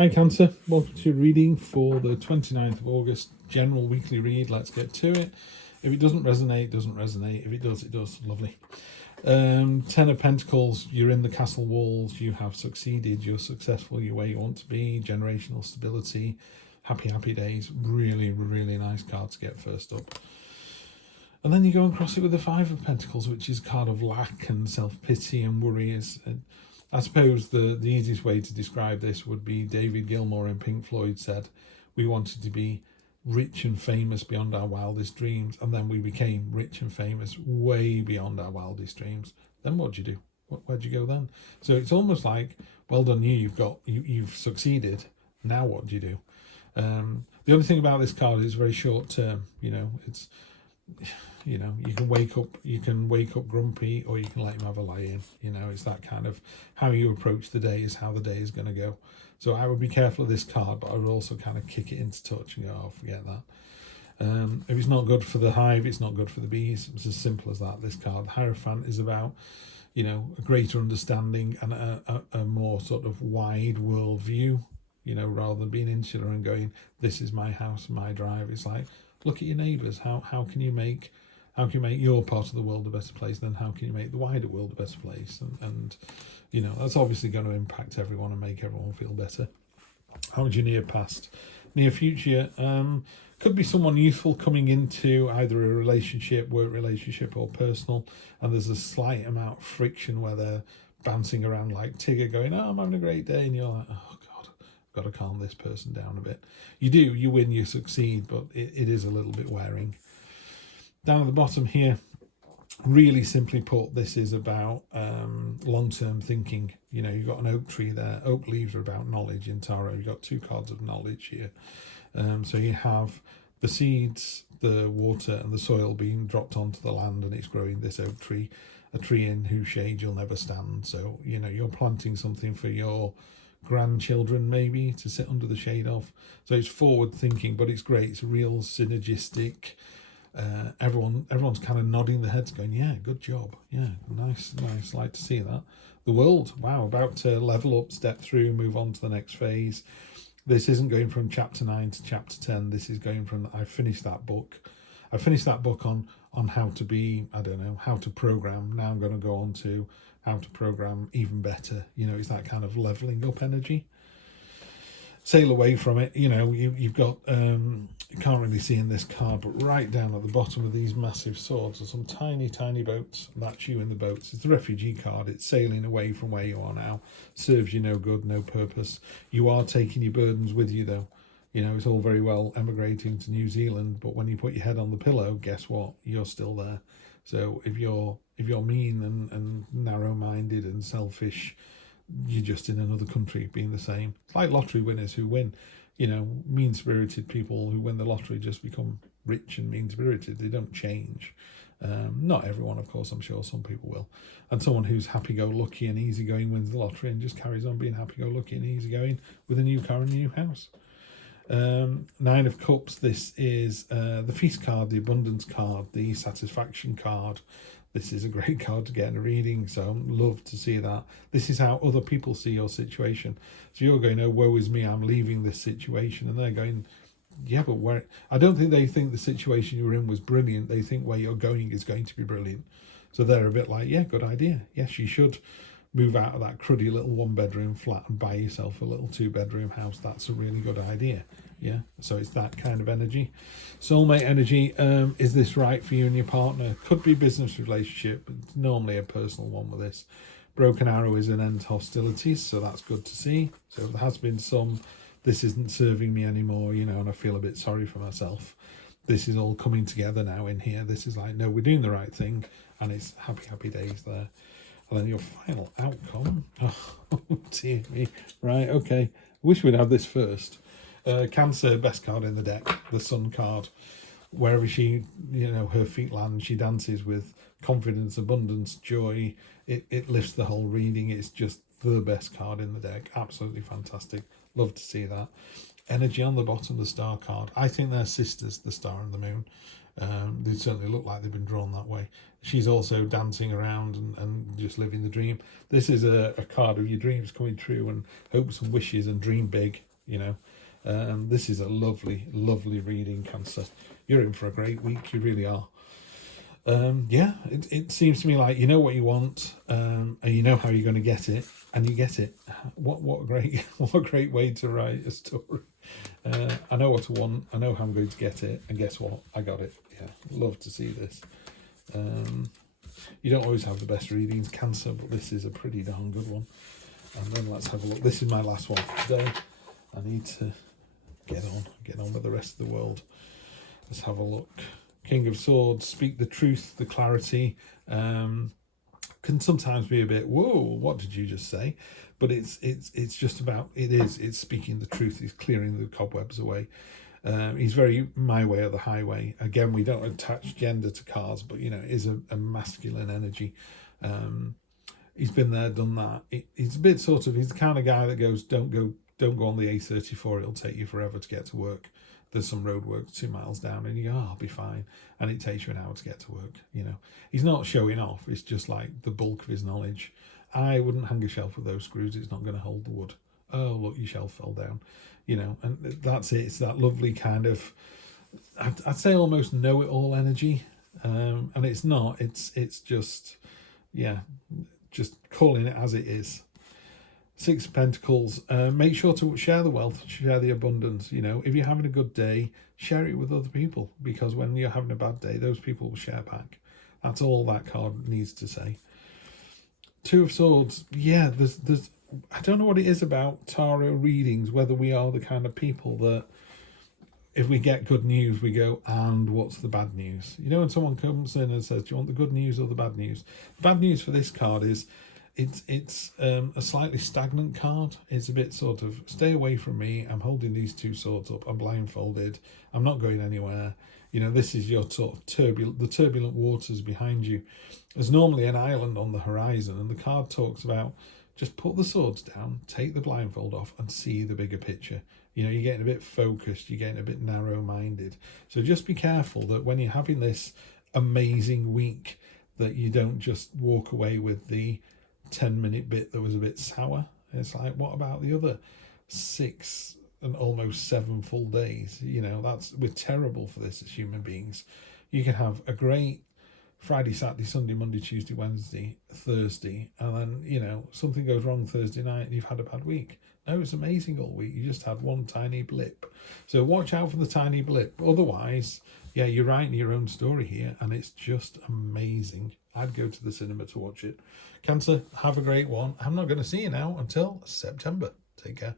Hi Cancer, welcome to your reading for the 29th of August, general weekly read. Let's get to it. If it doesn't resonate, it doesn't resonate. If it does, it does. Lovely. 10 of Pentacles, you're in the castle walls, you have succeeded, you're successful, you're where you want to be, generational stability, happy days. Really, really nice card to get first up. And then you go and cross it with the 5 of Pentacles, which is a card of lack and self-pity and worries. I suppose the easiest way to describe this would be David Gilmour in Pink Floyd said, we wanted to be rich and famous beyond our wildest dreams, and then we became rich and famous way beyond our wildest dreams. Then what'd you do? Where'd you go then? So it's almost like, well done you, you've succeeded. Now what do you do? The only thing about this card is very short term. It's, you can wake up grumpy, or you can let him have a lie in. It's that kind of how you approach the day is how the day is going to go. So I would be careful of this card, but I would also kind of kick it into touch and go, oh, forget that. If it's not good for the hive, it's not good for the bees. It's as simple as that. This card, the Hierophant, is about a greater understanding and a more sort of wide world view, rather than being insular and going, this is my house and my drive. It's like, look at your neighbours. How can you make your part of the world a better place? Then how can you make the wider world a better place? And that's obviously going to impact everyone and make everyone feel better. How's your near past? Near future could be someone youthful coming into either a relationship, work relationship, or personal, and there's a slight amount of friction where they're bouncing around like Tigger going, oh, I'm having a great day, and you're like, oh God, I've got to calm this person down a bit. You win, you succeed, but it is a little bit wearing. Down at the bottom here, really simply put, this is about long-term thinking. You've got an oak tree there. Oak leaves are about knowledge in tarot. You've got 2 cards of knowledge here. So you have the seeds, the water and the soil being dropped onto the land, and it's growing this oak tree, a tree in whose shade you'll never stand. So, you're planting something for your grandchildren maybe to sit under the shade of. So it's forward thinking, but it's great. It's real synergistic. Everyone's kind of nodding their heads going, yeah, good job, yeah, nice, like to see that. The world, wow, about to level up, step through, move on to the next phase. This isn't going from chapter 9 to chapter 10. This is going from, I finished that book on how to be, how to program. Now I'm going to go on to how to program even better. It's that kind of leveling up energy. Sail away from it. You've got, you can't really see in this card, but right down at the bottom of these massive swords are some tiny boats. That's you in the boats. It's the refugee card. It's sailing away from where you are now. Serves you no good, no purpose. You are taking your burdens with you, though. It's all very well emigrating to New Zealand, but when you put your head on the pillow, guess what? You're still there. So if you're mean and narrow-minded and selfish, you're just in another country being the same. It's like lottery winners who win. Mean-spirited people who win the lottery just become rich and mean-spirited. They don't change. Not everyone, of course. I'm sure some people will. And someone who's happy-go-lucky and easygoing wins the lottery and just carries on being happy-go-lucky and easygoing with a new car and a new house. 9 of Cups. This is the Feast card, the Abundance card, the Satisfaction card. This is a great card to get in a reading, so love to see that. This is how other people see your situation. So you're going, oh, woe is me, I'm leaving this situation. And they're going, yeah, but where? I don't think they think the situation you're in was brilliant. They think where you're going is going to be brilliant. So they're a bit like, yeah, good idea. Yes, you should move out of that cruddy little 1-bedroom flat and buy yourself a little 2-bedroom house. That's a really good idea. Yeah, so it's that kind of energy. Soulmate energy. Is this right for you and your partner? Could be business relationship, but normally a personal one with this. Broken arrow is an end to hostilities, so that's good to see. So there has been some, this isn't serving me anymore, and I feel a bit sorry for myself. This is all coming together now in here. This is like, no, we're doing the right thing, and it's happy days there. And then your final outcome. Oh, dear me. Right, okay. Wish we'd have this first. Cancer, best card in the deck, the Sun card. Wherever she, her feet land, she dances with confidence, abundance, joy. It lifts the whole reading. It's just the best card in the deck. Absolutely fantastic. Love to see that. Energy on the bottom, the Star card. I think they're sisters, the Star and the Moon. They certainly look like they've been drawn that way. She's also dancing around and just living the dream. This is a card of your dreams coming true, and hopes and wishes, and dream big. you know. This is a lovely, lovely reading, Cancer. You're in for a great week, you really are. Yeah, it seems to me like you know what you want, and you know how you're going to get it, and you get it. What a great what a great way to write a story. I know what I want, I know how I'm going to get it, and guess what? I got it. Yeah, love to see this. You don't always have the best readings, Cancer, but this is a pretty darn good one. And then let's have a look. This is my last one for today. I need to get on with the rest of the world. Let's have a look. King of Swords, speak the truth, the clarity. Can sometimes be a bit, whoa, what did you just say? But it's just about, it's speaking the truth. He's clearing the cobwebs away. He's very my way or the highway. Again, we don't attach gender to cards, but you know, it is a masculine energy. He's been there, done that. He's a bit sort of, he's the kind of guy that goes, don't go on the A34, it'll take you forever to get to work. There's some road work 2 miles down, and you go, oh, I'll be fine. And it takes you an hour to get to work, you know. He's not showing off, it's just like the bulk of his knowledge. I wouldn't hang a shelf with those screws, it's not going to hold the wood. Oh, look, your shelf fell down, you know. And that's it, it's that lovely kind of, I'd say almost know-it-all energy. And it's not, it's just, yeah, just calling it as it is. 6 of Pentacles, make sure to share the wealth, share the abundance. You know, if you're having a good day, share it with other people, because when you're having a bad day, those people will share back. That's all that card needs to say. 2 of Swords, yeah, there's I don't know what it is about tarot readings, whether we are the kind of people that if we get good news, we go, and what's the bad news? You know, when someone comes in and says, do you want the good news or the bad news? The bad news for this card is, it's a slightly stagnant card. It's a bit sort of, stay away from me. I'm holding these 2 swords up. I'm blindfolded. I'm not going anywhere. You know, this is your sort of turbulent waters behind you. There's normally an island on the horizon, and the card talks about just put the swords down, take the blindfold off, and see the bigger picture. You know, you're getting a bit focused. You're getting a bit narrow-minded. So just be careful that when you're having this amazing week, that you don't just walk away with the 10-minute bit that was a bit sour. It's like, what about the other 6 and almost 7 full days? You know, we're terrible for this as human beings. You can have a great Friday, Saturday, Sunday, Monday, Tuesday, Wednesday, Thursday, and then, you know, something goes wrong Thursday night and you've had a bad week. No, it's amazing all week. You just had one tiny blip. So watch out for the tiny blip. Otherwise, yeah, you're writing your own story here, and it's just amazing. I'd go to the cinema to watch it. Cancer, have a great one. I'm not going to see you now until September. Take care.